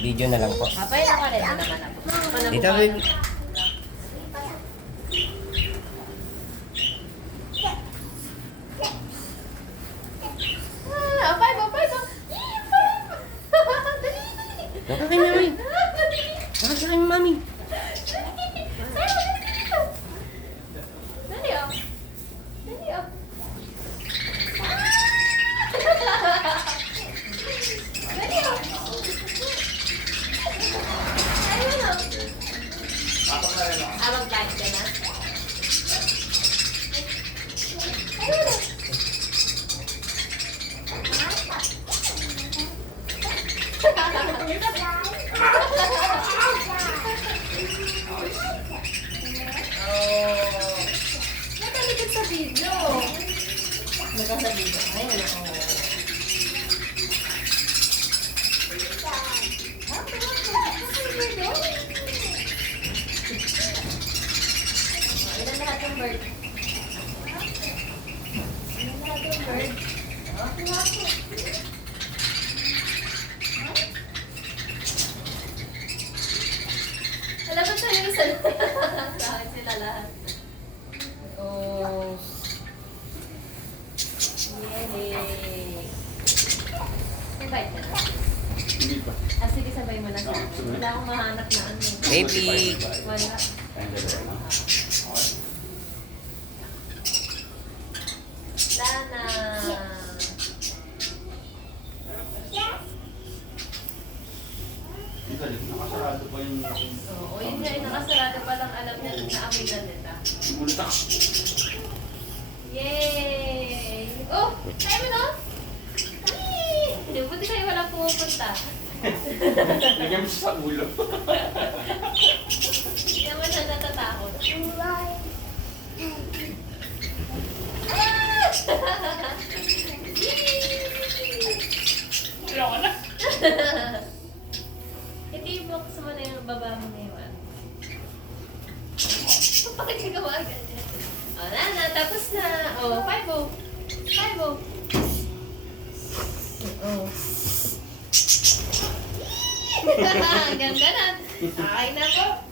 Video na lang po. Papay na ka rin naman ako. Dito, babe. Apay ba? Baka kay mami. Baka sa kay mami. Dali oh. Dali oh. Dali oh. Ayun oh. Mag-vlog ka na? Ayun oh. Nakalikod sa video. Naka sa video. Ayun ako. Ilan lahat yung bird? Ilan lahat yung bird? Alam ko sa'yo isa sa akin sila lahat. Oh. Yay! Sabay ka na? Hindi pa. Ah, sige, sabay mo na sa akin. Wala akong mahanap na ano. Baby. Wala. Lana! Nakasarado pa yung... Oo, yun nga, nakasarado pa lang alam niya na amoy na nila. Bulutak. Yay! Oh! Tayo mo no? Hindi, buti kayo walang pumupunta. Lagyan mo sa ulo. Hindi naman siya natatakot. Kailangan na. Ito yung box mo na yung baba mo na yun. Bakit nagawa ganyan? O, na, tapos na. O, 5-0. 5-0. Oh. Ang ganda na. Ay na po.